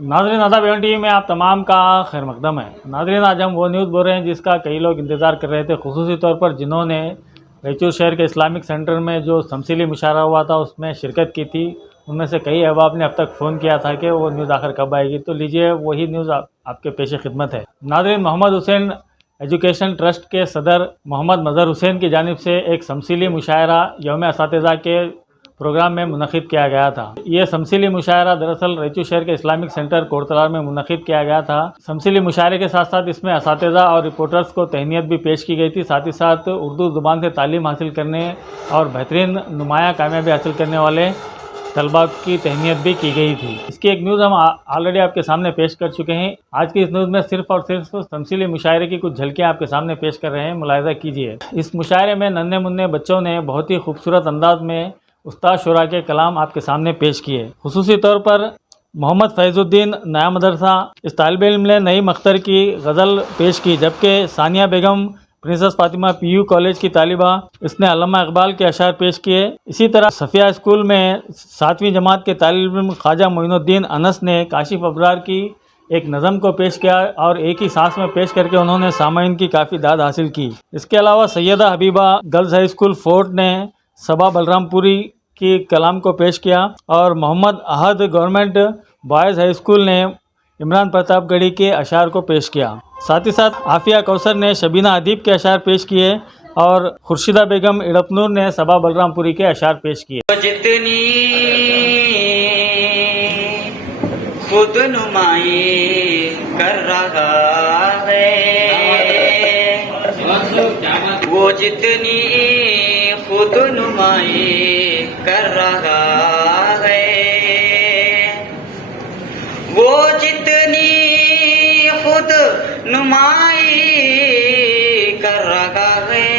नाजरीन आदाब Avon TV में आप तमाम का खैर मकदम है। नाजरीन आज हम वो न्यूज़ बोल रहे हैं जिसका कई लोग इंतज़ार कर रहे थे, खुसूसी तौर पर जिन्होंने रैचूर शहर के इस्लामिक सेंटर में जो तमसीली मुशायरा हुआ था उसमें शिरकत की थी। उनमें से कई अहबाब ने अब तक फ़ोन किया था कि वो न्यूज़ आखिर कब आएगी, तो लीजिए वही न्यूज़ आपके पेश खिदमत है। नाजरीन, मोहम्मद हुसैन एजुकेशन ट्रस्ट के सदर मोहम्मद मज़हर हुसैन की जानिब से एक तमसीली मुशायरा यौम असातिज़ा के प्रोग्राम में मुनक़िद किया गया था। ये तमसीली मुशायरा दरअसल रैचूर शहर के इस्लामिक सेंटर कोटतलार में मुनक़िद किया गया था। तमसीली मुशायरे के साथ साथ इसमें असातिज़ा और रिपोर्टर्स को तहनीत भी पेश की गई थी। साथ ही साथ उर्दू ज़ुबान से तालीम हासिल करने और बेहतरीन नुमाया कामयाबी हासिल करने वाले तलबा की तहनीत भी की गई थी। इसकी एक न्यूज़ हम ऑलरेडी आपके सामने पेश कर चुके हैं। आज की इस न्यूज़ में सिर्फ और सिर्फ तमसीली मुशायरे की कुछ झलकियाँ आपके सामने पेश कर रहे हैं, मुलाहिज़ा कीजिए। इस मुशायरे में नन्हे मुन्ने बच्चों ने बहुत ही खूबसूरत अंदाज में उस्ताद शुरा के कलाम आपके सामने पेश किए। खुसूसी तौर पर मोहम्मद फैज़ुद्दीन नया मदरसा इस तालिब इल्म ने नईम अख्तर की गज़ल पेश की, जबकि सानिया बेगम प्रिंसेस फातिमा पीयू कॉलेज की तालिबा इसने अल्लामा इकबाल के अशार पेश किए। इसी तरह सफ़िया स्कूल में 7वीं जमात के तालिब इल्म ख्वाजा मोइनुद्दीन अनस ने काशिफ अबरार की एक नज़म को पेश किया और एक ही सांस में पेश करके उन्होंने सामाइन की काफ़ी दाद हासिल की। इसके अलावा Syeda Habiba girls high school Fort ने सबा बलरामपुरी की कलाम को पेश किया और Mohammad Ahad government boys high school ने इमरान प्रतापगढ़ी के अशार को पेश किया। साथ ही साथ आफिया कौसर ने शबीना अदीब के अशार पेश किए और खुर्शीदा बेगम इड़पनूर ने सबा बलरामपुरी के अशार पेश किए। जितनी खुद नुमाई कर रहा है, वो जितनी खुद नुमाई कर रहा है, वो जितनी खुद नुमाई कर रहा है,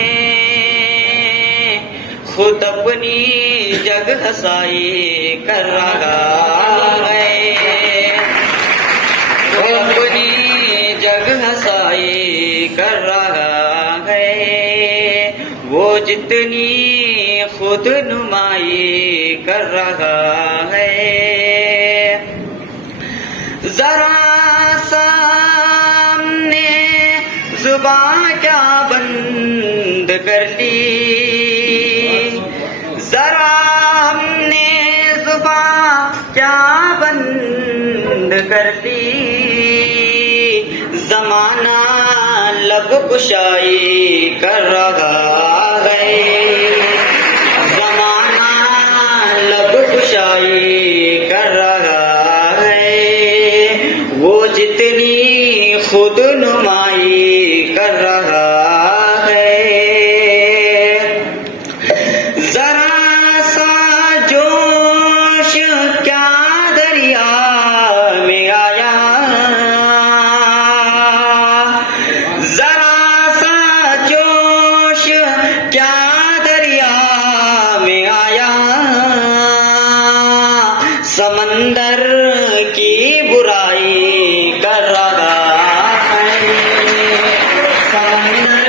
खुद अपनी जग हसाई कर रहा है, खुद अपनी जग हसाई कर रहा है, वो जितनी खुद नुमाई कर रहा है। जरा सामने जुबान क्या बंद कर ली, जरा हमने जुबान क्या बंद कर ली, जमाना लब कुशाई कर रहा है, जमाना लब कुशाई कर रहा है, वो जितनी खुद नुमाई कर रहा है। जरा सा जोश क्या दरिया में आया, जरा सा जोश क्या दरिया में आया, समंदर की बुराई कर रहा है, समंदर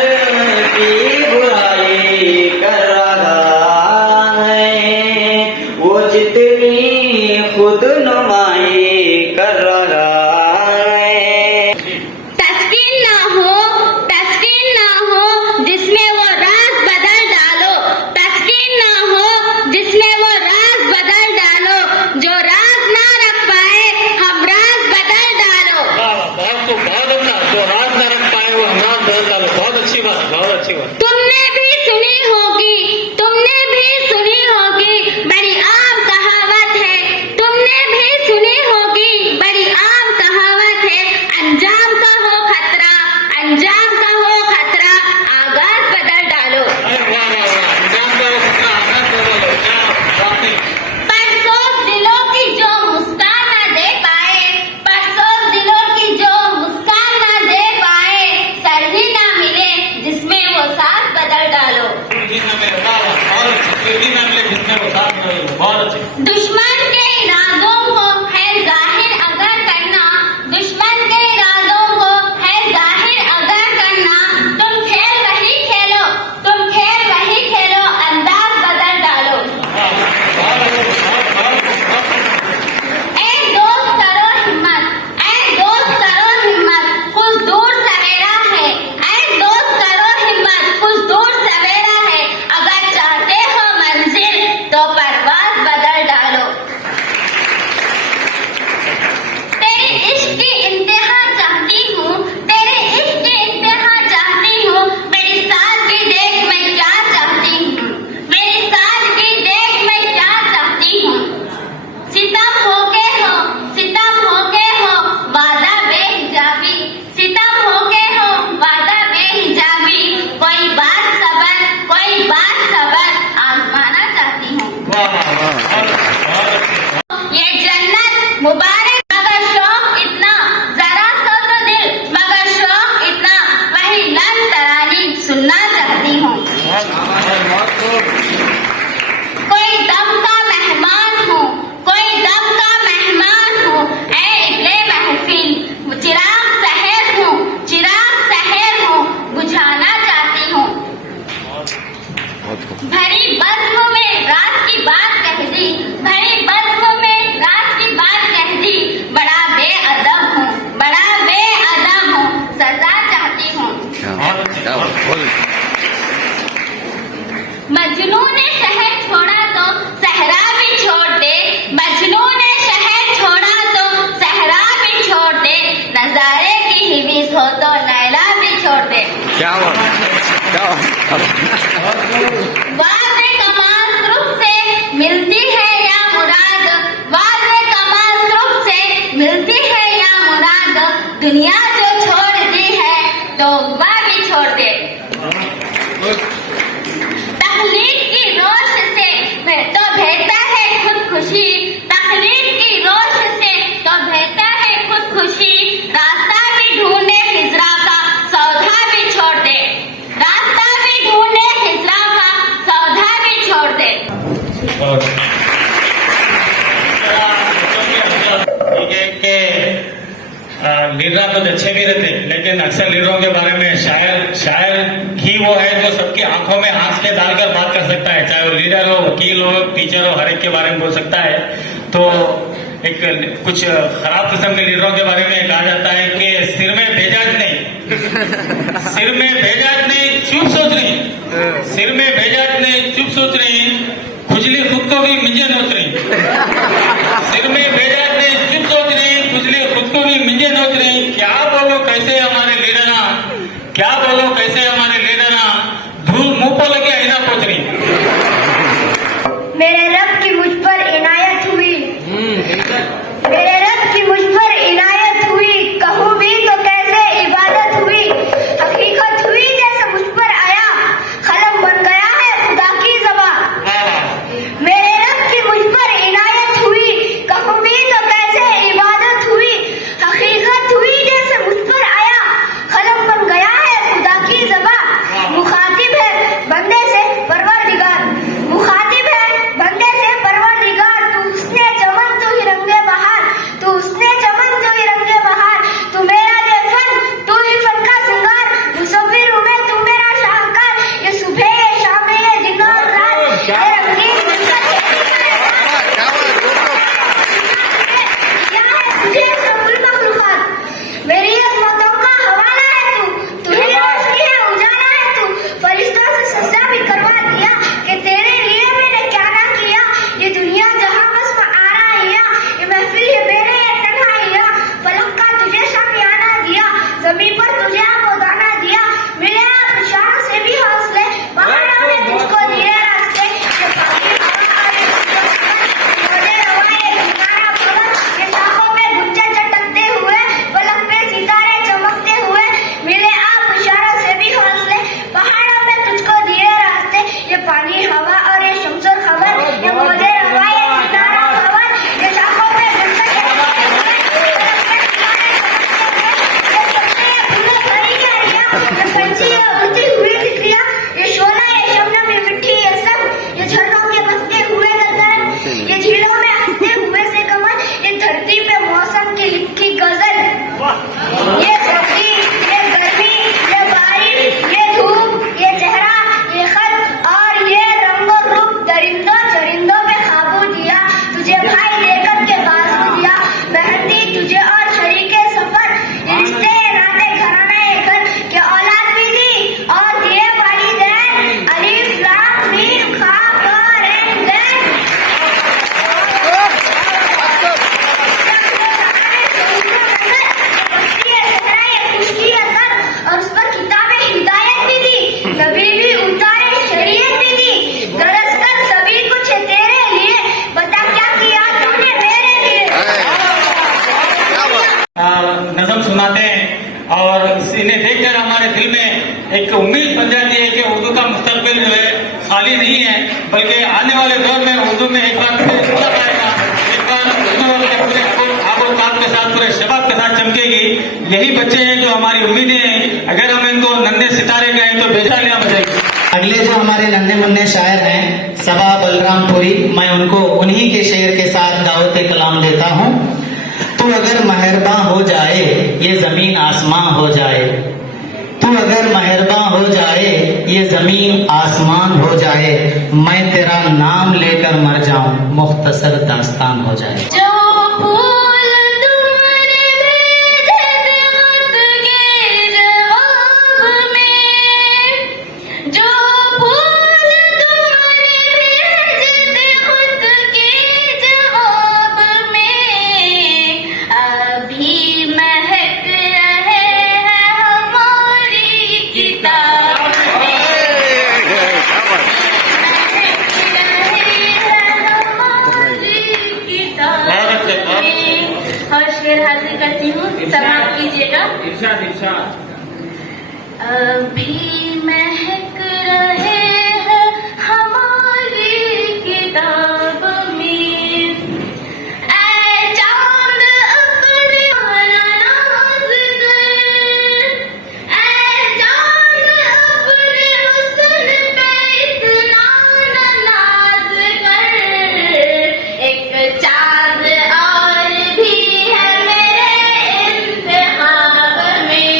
वाद कमाल रूप से मिलती है या मुराद, वाद कमाल रूप से मिलती है या मुराद, दुनिया जो छोड़ दी है तो माँ भी छोड़ दे। तकलीफ की रोश से तो बहता है खुद खुशी, तकलीफ की रोश से तो बहता है खुद खुशी, रास्ता भी ढूंढे हिजरा का सौदा भी छोड़ दे, रास्ता भी ढूंढे हिजरा का सौदा भी छोड़ दे। लीडर तो अच्छे भी रहते, लेकिन अक्सर लीडरों के बारे में शायर ही वो है जो सबकी आंखों में आंख के डालकर बात कर सकता है, चाहे वो लीडर हो, वकील हो, टीचर हो, हर एक के बारे में बोल सकता है। तो एक कुछ खराब किस्म के लीडरों के बारे में कहा जाता है कि सिर में भेजाज नहीं, सिर में भेजाज नहीं चुप सोच रही, सिर में भेजाज नहीं चुप सोच रही, खुजली खुद को भी मिंजे नोच रही, सिर में भेजाज नहीं चुप सोच रही, खुजली खुद को भी मिंजे नोच रही। क्या बोलो कैसे हमारे लीडर, क्या बोलो कैसे हमारे लीडर, धूल मुंह पर लगे आईना पोछ रही। मेरे रब की मुझ पर इनायत हुई, मेरे रब की मुझ पर इनायत हुई, कहूँ भी तो कैसे इबादत हुई, हकीकत हुई जैसे मुझ पर आया, कलम बन गया है खुदा की ज़बान। मेरे रब की मुझ पर इनायत हुई, कहूँ भी तो कैसे इबादत हुई, हकीकत हुई जैसे मुझ पर आया, कलम बन गया है खुदा की ज़बान। मुखातिब है बंदे से परवरदिगार, मुखातिब है बंदे से परवरदिगार, तू उसने चमन तू ही रंगे बहार, तू उसने चमन तू ही रंगे बहार, तू मेरा दे फन तू ही फन का सिंगार, मुसव्विर हूँ मैं तू मेरा शाहकार, ये सुबह ये शाम ये दिन और रात, ये रंगीन मिलकर क्या है तुझे सबुल मखलूकात। मेरी अज़मतों का हवाला है तू ही रोशनी है उजाला है तू, फरिश्तों से सजदा भी करवा दिया कि तेरे लिए मैंने क्या ना किया, ये दुनिया जहां बस में आ रहा, ये महफिल ये मेरे ये तन्हाइया, फलक का तुझे शामियाना दिया, जमीन पर तुझे आबोदाना दिया, मिले आप इशारों से भी हौसले, पहाड़ों में तुझको दिए रास्ते, ये पानी मोजे रवाए किनारा पवन, ये शाखों पे गुच्चे चटकते हुए, फलक पे सितारे चमकते हुए, मिले आप इशारों से भी हौसले, पहाड़ों में तुझको दिए रास्ते, ये पानी हवा और ये शम्स और खबर, ये मोजे रवाए किनारा पवन, ये शाखों पे गुच्चे चटकते हुए, ये पंछी ये उड़ती हुई तितलियां, ये शोला ये शबनम ये मिट्टी ये सब, ये झरनों के बसते हुए गगन, ये झीलों में हंसते हुए से कमल, ये धरती पे मौसम की लिखी गजल, ये सर्दी ये गर्मी ये बारिश ये धूप ये चेहरा ये खत और ये रंग और रूप, दरिंदों चरिंदों पे काबू दिया, तुझे भाई लेकर के बाजू दिया, मेहंदी तुझे और शरीके सफर, ये रिश्ते ये नाते घराना ये घर, के औलाद भी दी और दिए वालिदैन, अलिफ लाम मीम खा फ रे दैन। और उस पर किताबें हिदायत भी दी, नबी भी उतारे शरीयत भी दी, दरस कर सभी कुछ है तेरे लिए, बता क्या किया तूने मेरे लिए। नज़म सुनाते हैं और इन्हें देखकर हमारे दिल में एक उम्मीद बन जाती है कि उर्दू का मुस्तकबिल जो है खाली नहीं है, बल्कि आने वाले दौर में उर्दू में एक बार फिर उतर आएगा, एक बार उर्दू पूरे आबोताब के साथ पूरे शबाब के साथ चमकेगी। यही बच्चे हैं जो हमारी उम्मीदें हैं, अगर हम इनको नन्हे सितारे कहें तो बेजानियां बजाएगी। अगले जो हमारे नन्हे मुन्ने शायर हैं सबा बलरामपुरी, मैं उनको उन्हीं के शेर के साथ दावत कलाम देता हूँ। तू अगर मेहरबान हो जाए ये जमीन आसमां हो जाए, तू अगर मेहरबान हो जाए ये जमीन आसमान हो जाए, मैं तेरा नाम लेकर मर जाऊं मुख्तसर दास्तान हो जाए। जो फूल तुमने भेजे थे खत के जवाब में, जो फूल तुमने भेजे थे खत के जवाब में, अभी महक रहे हैं हमारी किताब में। करती हूँ, समाप्त कीजिएगा। इरशाद इरशाद। अभी महक रहे हैं हमारी किताब में, ऐ चांद अपने नाज कर, ऐ चांद अपने हुस्न पे इतना नाज कर, एक चांद और भी है मेरे इंतखाब में,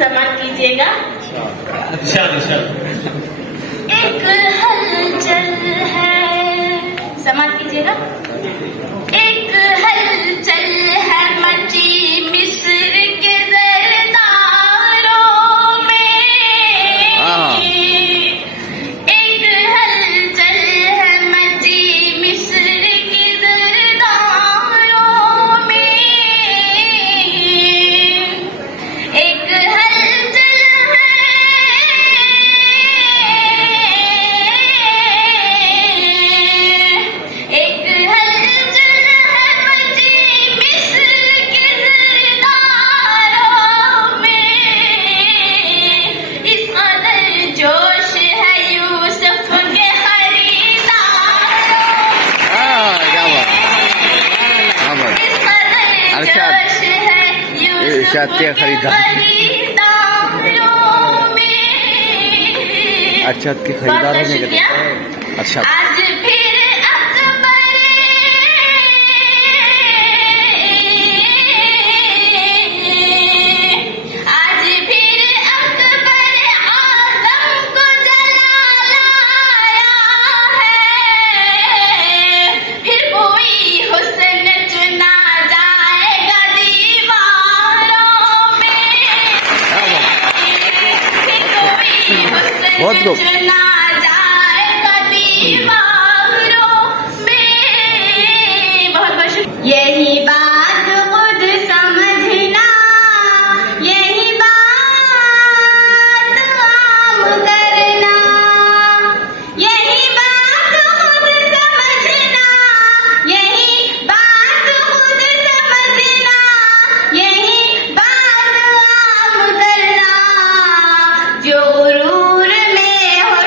समाप्त कीजिएगा। अच्छा अच्छा। एक हलचल है, समाप्त कीजिएगा। एक हलचल है मची मिस्र के जरदारों में, एक हलचल है मची मिस्र के जरदारों में, एक इरशाद के खरीदार, अरशद के खरीदार होने के अच्छा। आज फिर अकबर आज़म को जला लाया है, फिर कोई हुस्न चुना जाएगा दीवारों में, फिर कोई बहुत हुस्न चुना जाएगा दीवारों में। बहुत बहुत शुक्रिया। यही बात खुद समझना, यही बात आम करना, यही बात खुद समझना, यही बात खुद समझना, यही बात आम करना, जो गुरूर में हो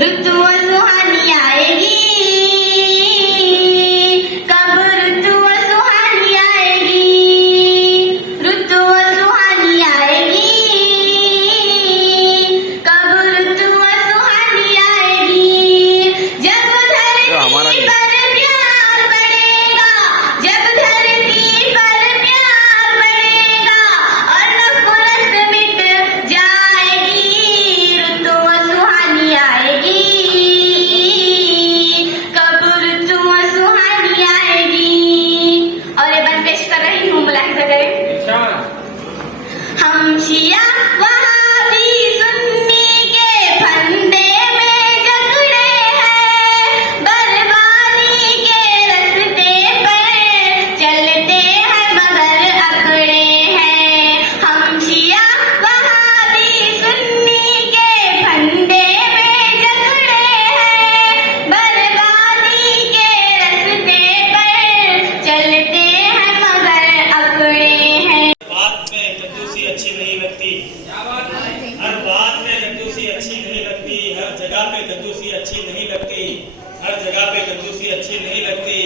ऋतु सुहानी आएगी, कब ऋतु सुहानी आएगी, ऋतु सुहानी आएगी, कब ऋतु सुहानी आएगी। जब हमारा धरती पर प्यार बढ़ेगा, जब धरती पर प्यार बढ़ेगा और नफरत मिट जाएगी, ऋतु सुहानी आएगी, कब ऋतु सुहानी आएगी। और ये बंद पेश कर रही हूँ, मुलाहिजा करें। हम शिया वहाबी सुन्नी के फंदे में जकड़े हैं, बर्बादी के रास्ते पर चलते हैं मगर अकड़े हैं। हम शिया वहाबी सुन्नी के फंदे में जकड़े हैं, बर्बादी के रास्ते पर चलते हैं मगर अकड़े हैं। बात में कंजूसी अच्छी नहीं लगती, हर बात में कंजूसी अच्छी नहीं लगती, हर जगह पे कंजूसी अच्छी नहीं लगती, हर जगह पे कंजूसी अच्छी नहीं लगती।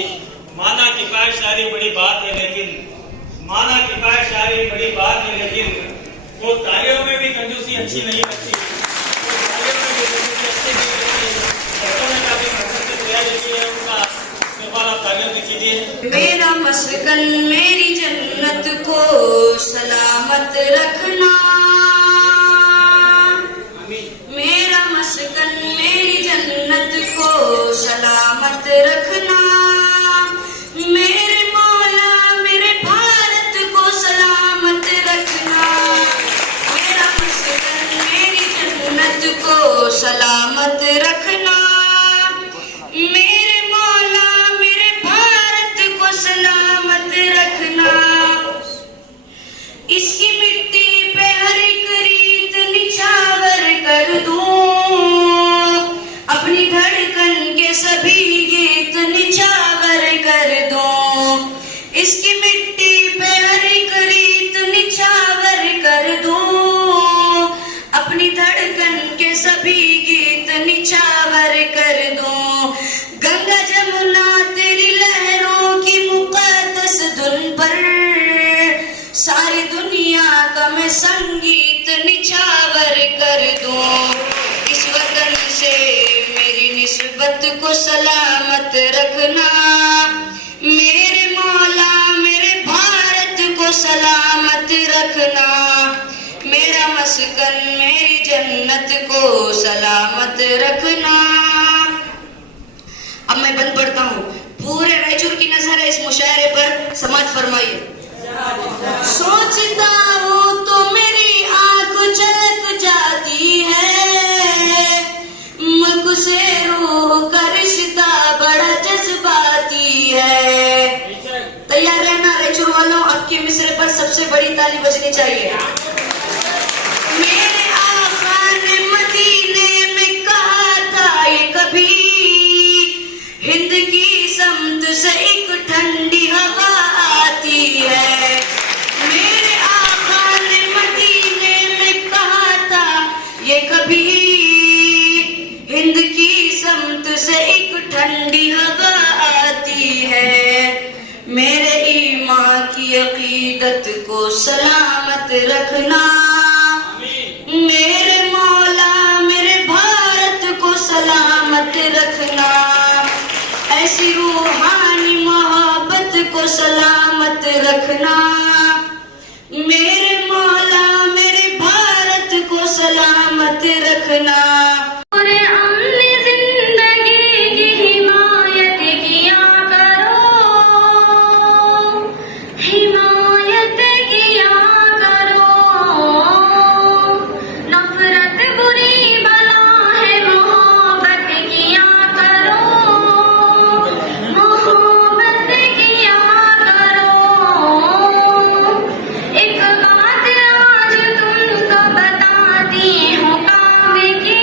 माना किफायत शायरी बड़ी बात है लेकिन, माना किफायत शायरी बड़ी बात है लेकिन, वो तालियों में भी कंजूसी अच्छी नहीं लगती, वो तालियों में भी कंजूसी अच्छी नहीं लगती। बच्चों ने काफी मेहनत से तैयारी की है, उनका इस्तेमाल आप तालियों से कीजिए। मेरा मस्कन मेरी जन्नत को सलामत रखना, मेरा मस्कन मेरी जन्नत को सलामत रखना, मेरे मौला मेरे भारत को सलामत रखना, मेरा मस्कन मेरी जन्नत को सलामत रखना, मेरे मौला मेरे भारत को सलामत रखना। इसकी मिट्टी पे हर एक रीत निछावर कर दूं, अपनी धड़कन के सभी गीत निछावर कर दूं, इसकी मिट्टी पे हर एक रीत निछावर कर दूं, अपनी धड़कन के सभी गीत निछावर कर दूं। गंगा जमुना तेरी लहरों की मुकद्दस धुन पर सारी दुनिया का मैं संगीत निछावर कर दूं। इस वतन से मेरी निस्बत को सलामत रखना, मेरे मौला मेरे भारत को सलामत रखना, मेरा मस्कन मेरी जन्नत को सलामत रखना। अब मैं बंद पढ़ता हूँ। पूरे रायचूर की नजर है इस मुशायरे पर, समाज फरमाइए। सोचता हूँ तो मेरी आंख झलक जाती है, मुल्क से रूह का रिश्ता बड़ा जज्बाती है। तैयार रहना रायचूर वालों, आपके मिसरे पर सबसे बड़ी ताली बजनी चाहिए। मेरे आका ने मदीने में कहा था ये कभी, हिंद की समत से एक ठंडी हवा आती है। मेरे आका ने मदीने में कहा था ये कभी, हिंद की समत से एक ठंडी हवा आती है। मेरे ईमान की अकीदत को सलामत रखना, मेरे मौला मेरे भारत को सलामत रखना, ऐसी रूहानी मोहब्बत को सलामत रखना, मेरे मौला मेरे भारत को सलामत रखना। पूरे अमन जिंदगी की हिमायत किया करो, हिमायत किया करो, नफरत बुरी बला है मोहब्बत किया करो, मोहब्बत किया करो। एक बात आज तुमको बताती हूँ काम की,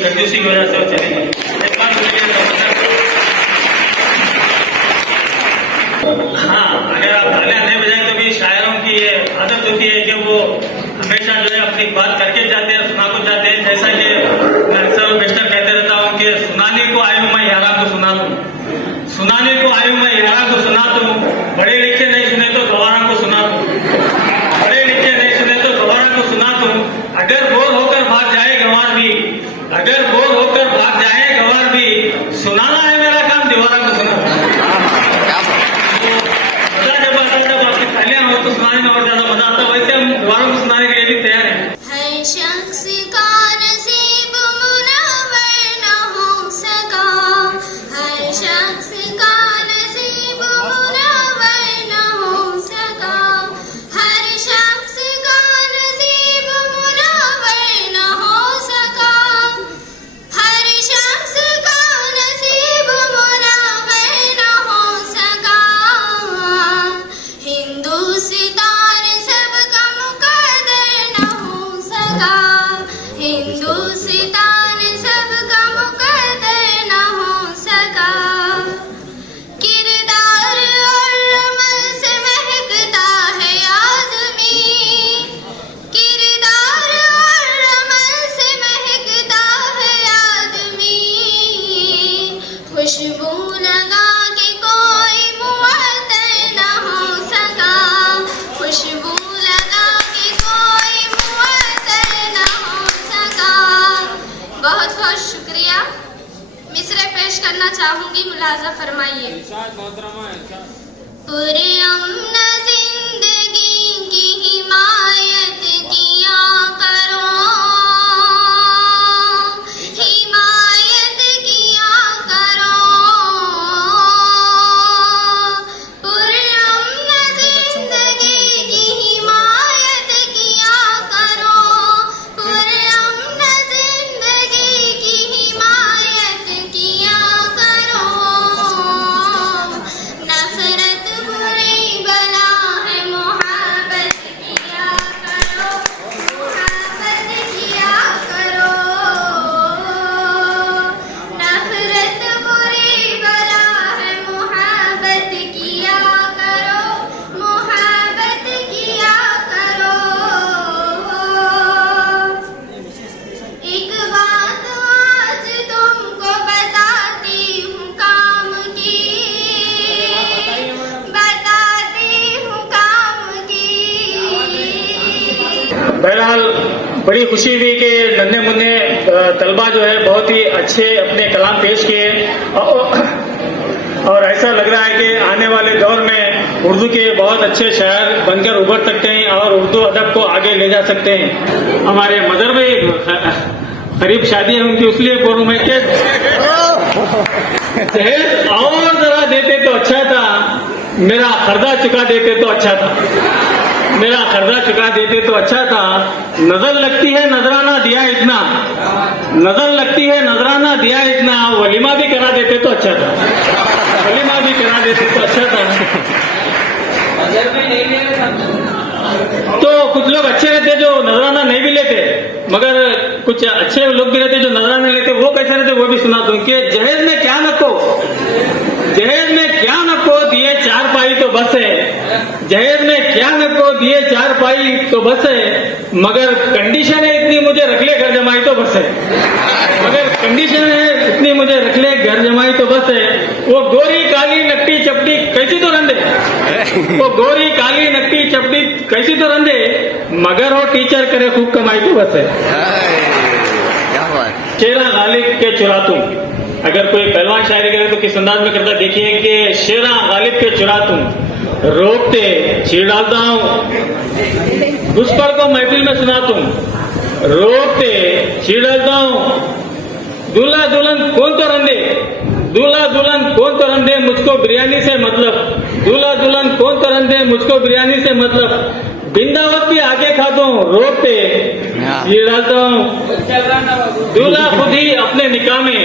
कंजूसी की वजह से वो चली गई। एक बार बोलिए हाँ, अगर आप तालियां नहीं बजाएं तो भी शायरों की ये आदत होती है कि वो हमेशा जो है अपनी बात करके जाते हैं, सुना को जाते हैं। जैसा कि मैं अक्सर बेशतर कहते रहता हूँ कि सुनाने को आयु मैं यारा को सुना दूँ, सुनाने को आयु मैं यारा को सुना दूँ, बड़े लिखे नहीं सुने तो गवारा को सुना दूँ, बड़े लिखे नहीं सुने तो गवारा को सुना दूँ। अगर बोर होकर भाग जाए गंवार भी, अगर बोर होकर भाग जाए गंवार भी, सुनाना है मेरा काम, दीवारा को सुना। मजा जब आता है, जब आपकी तालियां हो तो सुनाने में और ज्यादा मजा आता है। वैसे हम दीवारों को सुनाने के लिए भी तैयार हैं। हर शख्स का नसीब मुनव्वर न हो सका, हर शख्स का नसीब मुनव्वर न हो सका, हर शख्स का नसीब मुनव्वर न हो सका, हर शख्स का नसीब मुनव्वर न हो सका। हिंदुस्तान सबका मुकद्दर न हो सका, हिंदुस्तान सबका मुकद्दर न हो सका। किरदार और अमल से महकता है आदमी, किरदार और अमल से महकता है आदमी। खुशबू लगा के कोई मुअत्तर न हो सका, खुशबू लगा के कोई मुअत्तर न हो सका। बहुत बहुत शुक्रिया। मिसरे पेश करना चाहूंगी, मुलाजा फरमाइए। पुरअमन जिंदगी की हिमायत किया करो, हिमायत किया करो। पुरअमन जिंदगी की हिमायत किया करो, पुरअमन जिंदगी की हिमायत किया करो। नफरत बुरी बला है, मोहब्बत किया करो, मोहब्बत किया करो। नफरत बुरी बला है, मोहब्बत किया करो, मोहब्बत किया करो। एक बात आज तुमको बताती हूँ काम की, बताती हूँ काम की। बहरहाल बड़ी खुशी हुई कि नन्हे मुन्ने तलबा जो है बहुत ही अच्छे अपने कलाम पेश किए और ऐसा लग रहा है कि आने वाले दौर में उर्दू के बहुत अच्छे शायर बनकर उभर सकते हैं और उर्दू अदब को आगे ले जा सकते हैं। हमारे मदर में करीब शादी है उनकी, उसलिए बोलूँ मैं कि दहेज और जरा देते तो अच्छा था, मेरा खर्चा चुका देते तो अच्छा था, मेरा खर्चा चुका देते तो अच्छा था। नजर लगती है नजराना दिया इतना, नजर लगती है नजराना दिया इतना, वलीमा भी करा देते तो अच्छा था, वलीमा भी करा देते तो अच्छा था। तो कुछ लोग अच्छे रहते जो नजराना नहीं भी लेते, मगर कुछ अच्छे लोग भी रहते जो नजराना लेते। वो कैसे रहते वो भी सुना दूं कि जहेज में क्या नको, जहेज में क्या नको दिए चार पाई तो बस है, जहेज में क्या नको दिए चार पाई तो बस है, मगर कंडीशन है इतनी मुझे रख ले घर जमाई तो बस है, मगर कंडीशन है इतनी मुझे रख ले घर जमाई तो बस है। वो गोरी काली नकटी चपटी कैसी तो रंधे, वो गोरी काली नकटी चपटी कैसी तो रंधे, मगर वो टीचर करे खूब कमाई तो बस है। क्या बात। शेरा गालिब के चुरातू, अगर कोई पहलवान शायरी करे तो किस अंदाज में करता देखिए कि शेरा गालिब के चुरातू, रोकते छीड़ डालता हूँ, घुसपड़ को महफिल में सुनाता हूँ, रोकते छीड़ डालता हूँ। दूल्हा दुल्हन कौन तो रंधे, दूल्हा दुल्हन कौन तो रंधे मुझको बिरयानी से मतलब, दूल्हा दुल्हन कौन तो रंधे मुझको बिरयानी से मतलब, बिंदावत भी आगे खाता हूँ, रोकते छीड़ डालता हूँ। दूल्हा खुद ही अपने निकाह में,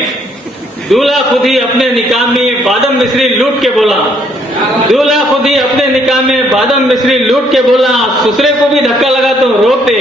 दूल्हा खुद ही अपने निकाह में बादम मिश्री लूट के बोला, दूल्हा खुद ही अपने निकाह में बादम मिश्री लूट के बोला, दूसरे को भी धक्का लगा तो रोकते